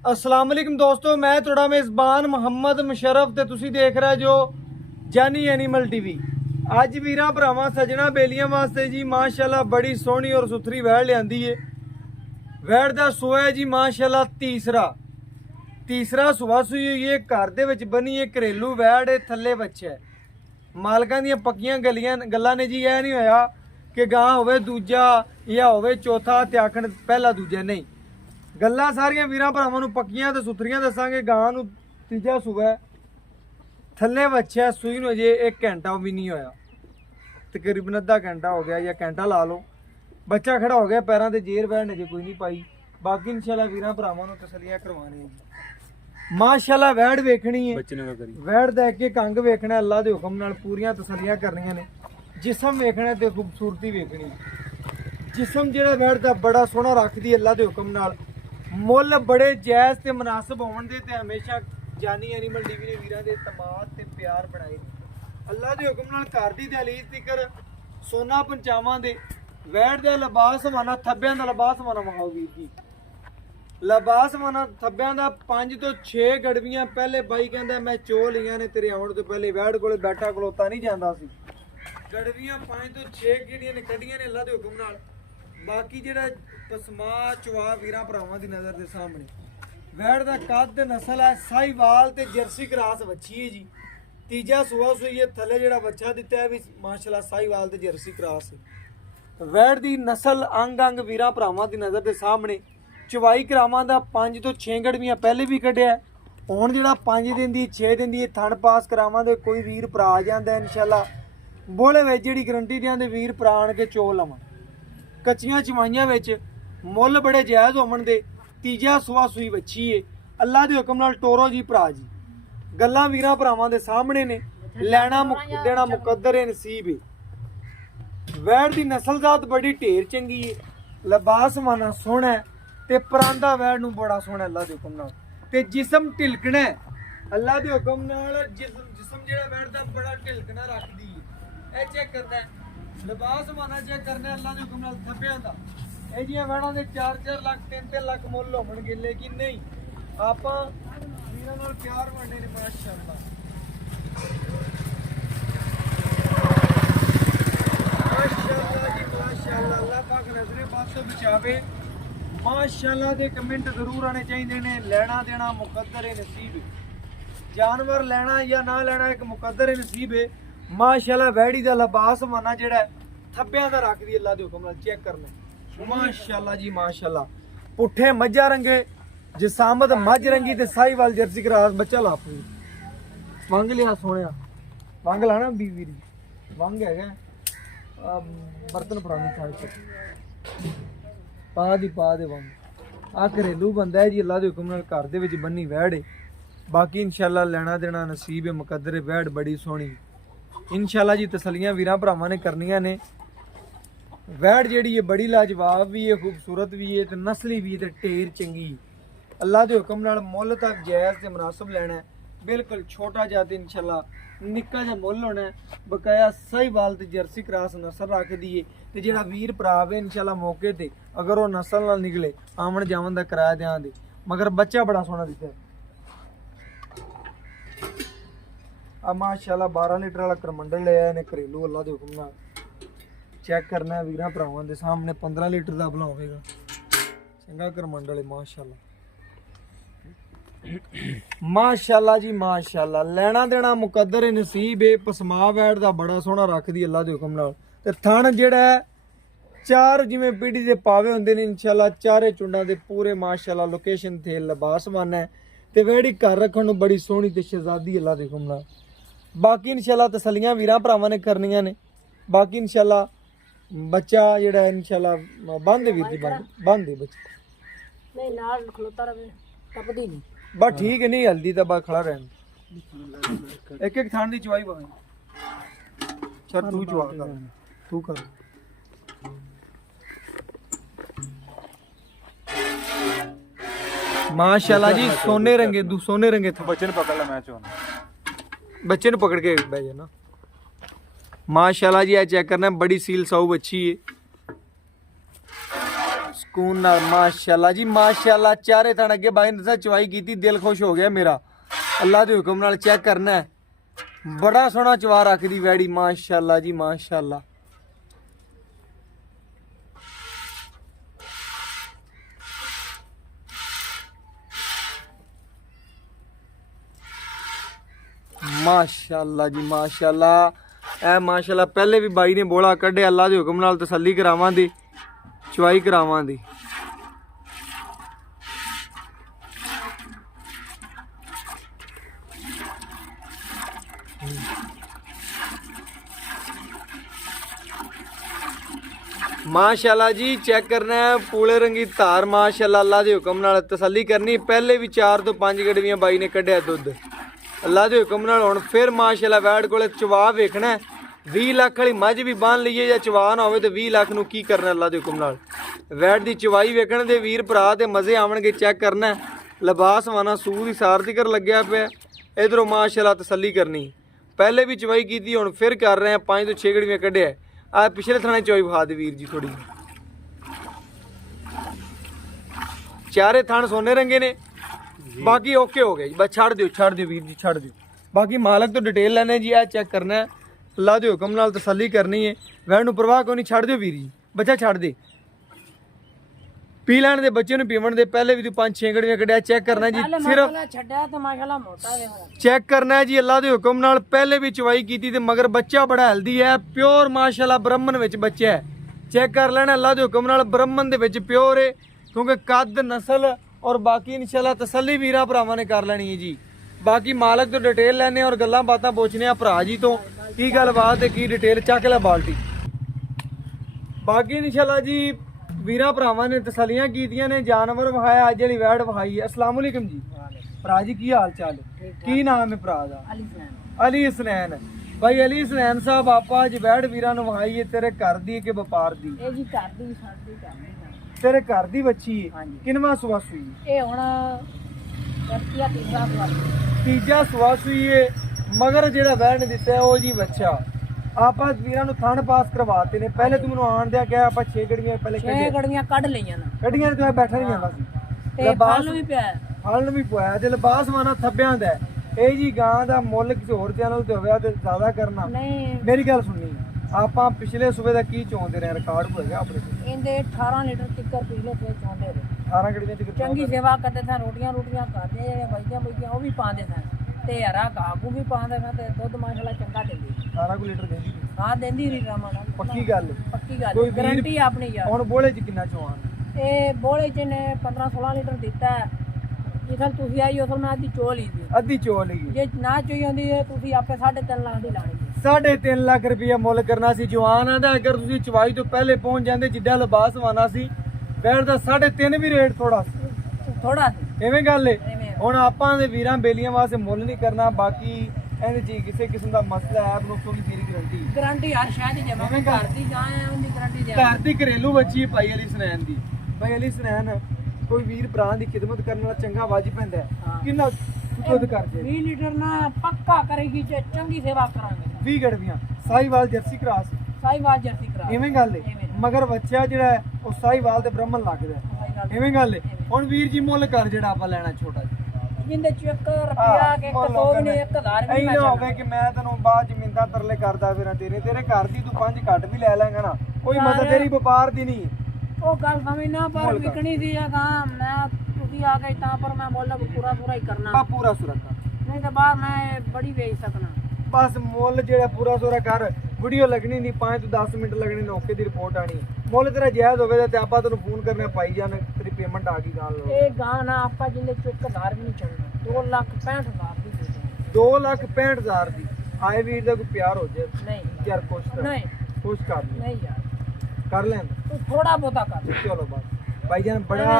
अस्सलाम वालेकुम दोस्तों, मैं थोड़ा मेज़बान मुहम्मद मुशर्रफ ते तुसी देख रहे जो जानी एनिमल टीवी। अज वीरां भरावां सजना बेलियां वास्ते जी माशाल्लाह बड़ी सोहनी और सुथरी वैड़ लियांदी है। वैड़ दा सूआ है जी माशाल्लाह तीसरा सूआ सूई हुई है। घर दे विच बनी है, घरेलू वैड़ है, थल्ले बच्चा है। मालकां दियां पक्कियां गल्लां ने जी। यह नहीं होया कि गां होवे दूजा या होवे चौथा ते आखण पहला दूजा, नहीं। गल्लां सारियां वीरां भरावां नूं पक्कियां ते सुथरियां दसांगे। गां नूं तीजा सूआ है, थल्ले बच्चा है, सूई नूं अजे 1 घंटा भी नहीं होया, तकरीबन अद्धा घंटा हो गया या घंटा ला लो। बच्चा खड़ा हो गया, पैरां ते जेर वैड़ ने जे कोई नहीं पाई। बाकी इंशाल्लाह वीरां भरावां नूं तसल्लियां करवाने जी। माशाल्लाह वैड़ वेखनी है, वैड़ दा एक अंग वेखना, अल्लाह दे हुक्म नाल पूरियां तसल्लियां करनियां ने। जिसम वेखना ते खूबसूरती वेखनी। जिसम जेड़ा वैड़ दा बड़ा सोहना रखदी अल्लाह दे हुक्म नाल। मुੱਲ बड़े जायज़ ते मुनासिब होण दे ते हमेशा जानी एनिमल टीवी ने वीरां दे तमाद ते प्यार बनाए ने। अल्लाह दे हुक्म नाल घर दी दहलीज तिकर सोना पंचावां दे। वैड़ दा लिबास माना थब्बियां दा लिबास माना मखाओ वीर जी। लिबास माना थब्बियां दा 5 ਤੋਂ 6 गड़वियां पहले बाई कहंदा मैं चो लियां ने तेरे आउण तो पहले। वैड़ कोले बैठा खलोता नहीं जांदा सी। गड़वियां 5 ਤੋਂ 6 किहड़ियां ने कड्डियां ने अल्लाह दे हुक्म नाल। बाकी जेड़ा पसमा चवा वीरां भरावां दी नज़र दे सामने। वैड़ दा कद नस्ल है साहिवाल ते जर्सी क्रॉस बच्ची है जी। तीजा सूआ सूई है, थले जेड़ा बच्चा दिता है भी माशाल्लाह साहिवाल ते जर्सी क्रॉस है। वैड़ दी नस्ल अंग अंग वीरां भरावां दी नज़र दे सामने। चवाई करावां दा 5 ਤੋਂ 6 गड़वियां पहले भी कड्डिया। हुण जेड़ा 5 दिन दी 6 दिन दी थण पास करावां दे कोई वीर भरा आ जांदा इंशाल्लाह। बोले विच जेड़ी गरंटी देआं दे वीर भरा आण के चो लवन। कच्चियां चवाइयां विच मुੱਲ बड़े जायज़ होवन दे। तीजा सूआ सूई बच्ची है, अल्लाह दे हुक्म नाल टोरो जी भरा जी। गल्लां वीरां भरावां दे सामने ने, लैना देना मुकद्दर है, नसीब है। वैड़ दी नस्ल जात बड़ी ढेर चंगी है, लिबास माना सोहना है ते परांदा वैड़ नूं बड़ा सोहना अल्लाह दे हुक्म नाल। ते जिसम ढिलकना अल्लाह दे हुक्म नाल। जिसम जेड़ा वैड़ दा बड़ा ढिलकना रखदी है। ए चेक करदा है, लिबास माना चेक करना अल्लाह दे हुक्म नाल। थब्बियां दा ਇਹ ਜੀਆਂ ਵੈੜਾਂ ਦੇ 4-4 ਲੱਖ 3-3 ਲੱਖ ਮੁੱਲ ਹੋਣਗੇ, ਲੇਕਿਨ ਨਹੀਂ ਆਪਾਂ ਵੀਰਾਂ ਨਾਲ ਪਿਆਰ ਵੰਡੇ ਨੇ ਮਾਸ਼ਾਅੱਲਾ। ਮਾਸ਼ਾਅੱਲਾ ਜੀ ਮਾਸ਼ਾਅੱਲਾ। ਅੱਲਾਹ ਪਾਕ ਨਜ਼ਰੇ ਬਾਦ ਤੋਂ ਬਚਾਵੇ। ਮਾਸ਼ਾਅੱਲਾ ਦੇ ਕਮੈਂਟ ਜ਼ਰੂਰ ਆਣੇ ਚਾਹੀਦੇ ਨੇ। ਲੈਣਾ ਦੇਣਾ ਮੁਕੱਦਰ ਹੈ, ਨਸੀਬ ਹੈ। ਜਾਨਵਰ ਲੈਣਾ ਜਾਂ ਨਾ ਲੈਣਾ ਇੱਕ ਮੁਕੱਦਰ ਹੈ, ਨਸੀਬ ਹੈ। ਮਾਸ਼ਾਅੱਲਾ ਵੈੜੀ ਦਾ ਲਿਬਾਸ ਮਾਨਾ ਜਿਹੜਾ ਥੱਬਿਆਂ ਦਾ ਰੱਖਦੀ ਅੱਲਾਹ ਦੇ ਹੁਕਮ ਨਾਲ। ਚੈੱਕ ਕਰਨਾ माशाल्लाह जी माशाल्लाह। पुठे मज्जा रंगे, जिसामत मज रंगी ते साहिवाल जर्सी क्रॉस बच्चा लापू। वंग लिया सोने वंग लाना बीवी वंग है बर्तन फड़ानी खाए पा दे वंग। आ घरेलू बंदा है जी, अल्लाह दे हुक्म नाल घर दे विच बन्नी वैड़ है। बाकी इंशाल्लाह लेना देना नसीब है, मुकद्दर है। वैड़ बड़ी सोहनी इंशाल्लाह जी। तसलियां वीरां भरावां ने करनियां ने। वैड़ जेड़ी है बड़ी लाजवाब भी है, खूबसूरत भी है, नस्ली भी है, ढेर चंगी। अल्लाह के हुक्म नाल मुੱਲ तक जायज़ ते मुनासिब लेना है। बिल्कुल छोटा जाते इंशाल्लाह निक्का जा मुੱਲ होना है। बकाया साहिवाल ते जर्सी क्रॉस नस्ल रखदी है। ते जेड़ा वीर भरा वे इंशाल्लाह मौके ते अगर वो नस्ल नाल निकले आवन जावन दा किराया देआं दे। मगर बच्चा बड़ा सोहना दिखदा है। आ माशाल्लाह 12 लीटर वाला करमंडल ले आए ने घरेलू अल्लाह के हुक्म नाल। चेक करना है वीरां भरावां दे सामने। 15 लीटर का भला होगा, चंगा करमंडल है माशाल्लाह। माशाल्लाह जी माशाल्लाह। लेना देना मुकद्दर है, नसीब है। पसमा वैड़ दा बड़ा सोहना रखदी अल्लाह दे हुक्म नाल। ते थण जेड़ा है 4 जिवें पीढ़ी दे पावे हुंदे ने इंशाल्लाह। चारे चुंडां दे पूरे माशाल्लाह। लोकेशन थे लिबास माना है ते वैड़ी घर रखण नूं बड़ी सोहनी ते शहजादी अल्लाह दे हुक्म नाल। बाकी इंशाल्लाह तसल्लियां वीरां भरावां ने करनियां ने। बाकी इंशाल्लाह बच्चा जेड़ा इंशाल्लाह बंद वीर जी बंद है बच्चा नहीं नाल खलोता रहे तपदी नहीं बस ठीक है। नहीं हल्दी तो बस खड़ा रहन। एक एक थान दी चवाई भाई चल तू चवा कर तू कर। माशाल्लाह जी सोने रंगे बच्चे ने पकड़ ला। मैं चवाना बच्चे ने पकड़ के बह जाना। माशाल्लाह जी। चेक करना बड़ी सील साऊ बच्ची है। ਸਕੂਨ ਨਾਲ ਮਾਸ਼ਾਅੱਲਾ ਜੀ ਮਾਸ਼ਾਅੱਲਾ। ਚਾਰੇ ਥਣ ਅੱਗੇ ਬਾਈ ਨੇ ਦੱਸਿਆ ਚਵਾਈ ਕੀਤੀ, ਦਿਲ ਖੁਸ਼ ਹੋ ਗਿਆ ਮੇਰਾ। ਅੱਲਾ ਦੇ ਹੁਕਮ ਨਾਲ ਚੈੱਕ ਕਰਨਾ ਹੈ, ਬੜਾ ਸੋਹਣਾ ਚਵਾ ਰੱਖਦੀ ਵੈੜੀ ਮਾਸ਼ਾਅੱਲਾ ਜੀ ਮਾਸ਼ਾਅੱਲਾ। माशाअल्लाह जी माशाअल्लाह। ए माशाअल्लाह पहले भी बाई ने बोला कढ़े, अल्लाह के हुक्म नाल तसल्ली करावां दी, चवाई करावां दी। माशाअल्लाह जी चेक करना है, पूले रंगी धार माशाअल्लाह। अल्लाह के हुक्म नाल तसल्ली करनी। पहले भी 4 तो 5 गड़वियां बाई ने कढ़िया दुध अल्लाह के हुक्म नाल। हुण फिर माशाअल्लाह वैड कोले चवा वेखना है। 20 लाख वाली मझ भी बांध लीए या चवा ना हो तो 20 लाख नूं की करना। अल्लाह के हुक्म नाल वैड की चवाई वेखण दे वीर भरा ते मजे आवणगे। चेक करना है, लिबास वाना सूद ही सार तिकर लग्या पिया। इधरों माशाअल्लाह तसल्ली करनी। पहले भी चवाई की, हुण फिर कर रहे हैं। 5 तो 6 गड़वियां कढ़िया। आ पिछले थाने चवाई विखा दे वीर जी थोड़ी। चारे थान सोने रंगे ने, बाकी ओके हो गए जी। बस छड़ दियो वीर जी, छड़ दियो। बाकी मालक तो डिटेल लेने जी, आ चेक करना है। अल्लाह के हुक्म नाल तसल्ली करनी है। वैन नूं परवाह कोई नहीं, छड़ दियो वीर जी, बच्चा छड़ दे। पी लैण दे बच्चे नूं पीवण दे। पहले भी तू 5-6 गड़ियां कढ़िया। चेक करना है जी, सिर्फ चेक करना है जी अल्लाह के हुक्म नाल। पहले भी चवाई की थी मगर बच्चा बड़ा हेल्दी है, प्योर माशाअल्लाह ब्राह्मण विच बच्चा है। चेक कर लेना अल्लाह के हुक्म नाल, ब्राह्मण दे विच प्योर है। क्योंकि कद नस्ल और बाकी इंशाल्लाह तसल्ली वीरा भरावां ने कर लेनी है जी। बाकी मालक तो डिटेल लैने और गल्लां बातां पुछने आ भरा जी तो की गलबात है की डिटेल। चक लै बाल्टी। बाकी इंशाल्लाह जी वीरा भरावां ने तसल्लियां कीतियां ने, जानवर विखाया, अज वाली वैड़ विखाई है। अस्सलाम वालेकुम जी भरा जी, की हाल चाल है, की नाम है भरा दा? अली हसनैन। भाई अली हसनैन साहब आपा अज वैड़ वीरा नूं विखाई है, तेरे घर दी कि व्यापार दी? तेरे घर दी बच्ची है। किनवा सुआ सुई? तीजा सुआ सुई है। मगर जेड़ा वैन दिता है वो जी बच्चा। आप वीरां नूं थण पास करवाते ने। पहले तू मैनूं आण दिया क्या? आप 6 गड़ियां पहले गड़ियां कढ लईयां ना। गड्डियां ते बैठा नहीं जांदा सी। लिबास भी पिया, हल भी पवाया ते लिबास माना थब्बियां दा है। ए जी गां दा मुੱਲ किसी होर चैनल ते होया ते ज्यादा करना नहीं। मेरी गल सुननी, ਆਪਾਂ ਪਿਛਲੇ ਸੂਬੇ ਦਾ ਕੀ ਚੋਂਦੇ ਰਹੇ? ਰਿਕਾਰਡ ਹੋ ਗਿਆ ਆਪਣੇ ਕੋਲ। ਇਹਦੇ 18 ਲੀਟਰ ਤਿੱਕਰ ਪਿਛਲੇ ਸੂਬੇ ਚੋਂਦੇ ਰਹੇ। 18 ਗੜੀਆਂ ਤਿੱਕਰ ਚੰਗੀ ਸੇਵਾ ਕਰਦੇ ਸਨ। ਰੋਟੀਆਂ ਕਰਦੇ ਜਿਹੜੇ ਬਈਆਂ ਉਹ ਵੀ ਪਾਉਂਦੇ ਸਨ ਤੇ ਹਰਾ ਘਾਹ ਵੀ ਪਾਉਂਦੇ ਸਨ ਤੇ ਦੁੱਧ ਮਾਸ਼ਾਅੱਲਾ ਚੰਗਾ ਦਿੰਦੀ। 18 ਲੀਟਰ ਦਿੰਦੀ। ਹਾਂ ਦਿੰਦੀ ਰਹੀ ਰਾਮਾਣਾ। ਪੱਕੀ ਗੱਲ ਕੋਈ ਗਾਰੰਟੀ ਆਪਣੀ ਯਾਰ। ਹੁਣ ਬੋਲੇ ਚ ਕਿੰਨਾ ਚੋਣ? ਇਹ ਬੋਲੇ ਚ ਨੇ 15-16 ਲੀਟਰ ਦਿੱਤਾ। ਜਿੱਥੇ ਤੁਸੀਂ ਆਈ ਉਥੋਂ ਮੈਂ ਅੱਧੀ ਚੋ ਲਈ। ਜੇ ਨਾ ਚੋਈ ਹੁੰਦੀ ਤੁਸੀਂ ਆਪੇ 3.5 ਲੱਖ ਦੀ ਲਾਣੀ। 3.5 ਲੱਖ रुपया ਮੁੱਲ ਕਰਨਾ ਸੀ ਜਵਾਨਾਂ ਦਾ। ਅਗਰ ਤੁਸੀਂ ਚਵਾਈ ਤੋਂ ਪਹਿਲੇ ਪਹੁੰਚ ਜਾਂਦੇ ਜਿੱਦਾਂ ਲਿਬਾਸ ਵਾਨਾ ਸੀ ਵੈੜ ਦਾ 3.5 ਵੀ ਰੇਟ ਥੋੜਾ ਸੀ। ਐਵੇਂ ਗੱਲ ਏ। ਹੁਣ ਆਪਾਂ ਦੇ ਵੀਰਾਂ ਬੇਲੀਆਂ ਵਾਸਤੇ ਮੁੱਲ ਨਹੀਂ ਕਰਨਾ। ਬਾਕੀ ਇਹਦੇ ਚ ਕਿਸੇ ਕਿਸਮ ਦਾ ਮਸਲਾ ਹੈ ਬਨੋਸੋਂ ਦੀ ਤੇਰੀ ਗਾਰੰਟੀ ਯਾਰ ਸ਼ਾਇਦ ਜਮਾ ਘਰ ਦੀ ਜਾਂ ਉਹਦੀ ਗਾਰੰਟੀ ਦੇ। ਘਰ ਦੀ ਘਰੇਲੂ ਬੱਚੀ ਭਾਈ ਅਲੀ ਹਸਨੈਨ ਦੀ। ਭਾਈ ਅਲੀ ਹਸਨੈਨ ਕੋਈ ਵੀਰ ਭਰਾ ਦੀ ਖਿਦਮਤ ਕਰਨ ਵਾਲਾ ਚੰਗਾ ਵਾਜਿਬ ਪੈਂਦਾ ਹੈ। ਕਿੰਨਾ ਦੁੱਧ ਕਰ ਜੇ? 20 ਲੀਟਰ ਨਾ ਪੱਕਾ ਕਰੇਗੀ ਜੇ ਚੰਗੀ ਸੇਵਾ ਕਰਾਂਗੇ। 20 ਗੜਵੀਆਂ Sahiwal Jersey cross. Sahiwal Jersey cross ਐਵੇਂ ਗੱਲ ਏ। ਮਗਰ ਬੱਚਾ ਜਿਹੜਾ ਹੈ ਉਹ ਸਾਹੀਵਾਲ ਤੇ ਬ੍ਰਾਹਮਣ ਲੱਗਦਾ ਐਵੇਂ ਗੱਲ ਏ। ਹੁਣ ਵੀਰ ਜੀ ਮੁੱਲ ਕਰ ਜਿਹੜਾ ਆਪਾਂ ਲੈਣਾ ਛੋਟਾ ਜਿੰਦੇ ਚ 1 ਰੁਪਿਆ ਕਿ 100 ਨੇ 1000 ਵੀ ਨਾ ਹੋਵੇ ਕਿ ਮੈਂ ਤੈਨੂੰ ਬਾਅਦ ਜ਼ਮੀਨਦਾਰ ਤਰਲੇ ਕਰਦਾ ਫਿਰਾਂ। ਤੇਰੇ ਘਰ ਦੀ ਤੂੰ 5 ਘੱਟ ਵੀ ਲੈ ਲੈਂਗਾ ਨਾ ਕੋਈ ਮਸਲਾ ਤੇਰੀ ਵਪਾਰ ਦੀ ਨਹੀਂ। ਉਹ ਗੱਲ ਸਮਝਣਾ ਪਰ ਵਿਕਣੀ ਸੀ ਜਾਂ ਤਾਂ ਮੈਂ ਤੁਸੀਂ ਆ ਗਏ ਤਾਂ ਪਰ ਮੈਂ ਮੁੱਲ ਪੂਰਾ ਹੀ ਕਰਨਾ। ਪੂਰਾ ਸੁਰਾ ਕਰ ਨਹੀਂ ਤਾਂ ਬਾਹਰ ਮੈਂ ਬੜੀ ਵੇਚ ਸਕਣਾ। बस मुल जो पूरा सोरा कर। वीडियो लगनी नहीं 5 तो 10 मिनट लगने नौके की रिपोर्ट आनी। मुल तेरा जायज होगा तो आप फोन करने पाई जाने तेरी पेमेंट आ गई गाल। ये गाना आप जिले 1,000 भी नहीं चढ़ना। 2,65,000 की 2,65,000 की आए वीर का कोई प्यार हो जाए नहीं यार कुछ नहीं कुछ कर नहीं यार कर लें तो थोड़ा बहुता कर। चलो बस भाईजान बड़ा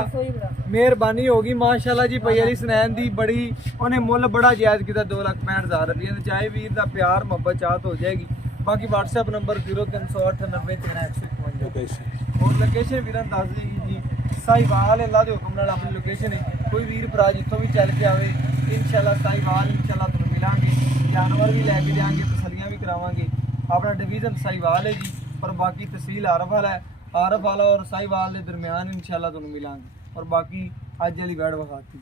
मेहरबानी होगी माशाल्लाह जी। भाई अली हसनैन दी बड़ी उन्हें मुल बड़ा जायज किया 2,65,000 रुपये। चाहे वीर का प्यार मोहब्बत चाहत हो जाएगी। बाकी WhatsApp नंबर 0308901355 और लोकेशन वीर दस देगी जी। साहिवाल अल्लाह के हुक्म नाल अपनी लोकेशन है। कोई वीर भरा जितों भी चल के आवे इंशाल्लाह साहिवाल इंशाल्लाह तुहानूं मिलांगे। जानवर भी लैके देंगे, तसलियां भी करावांगे। अपना डिवीजन साहिवाल है जी पर बाकी तहसील अरवल है। ਆਰਫ ਵਾਲਾ ਔਰ ਸਾਈਵਾਲ ਦੇ ਦਰਮਿਆਨ ਇਨਸ਼ਾਅੱਲਾ ਤੁਹਾਨੂੰ ਮਿਲਾਂਗੇ। ਔਰ ਬਾਕੀ ਅੱਜ ਵਾਲੀ ਵੈੜ ਵਿਖਾਤੀ।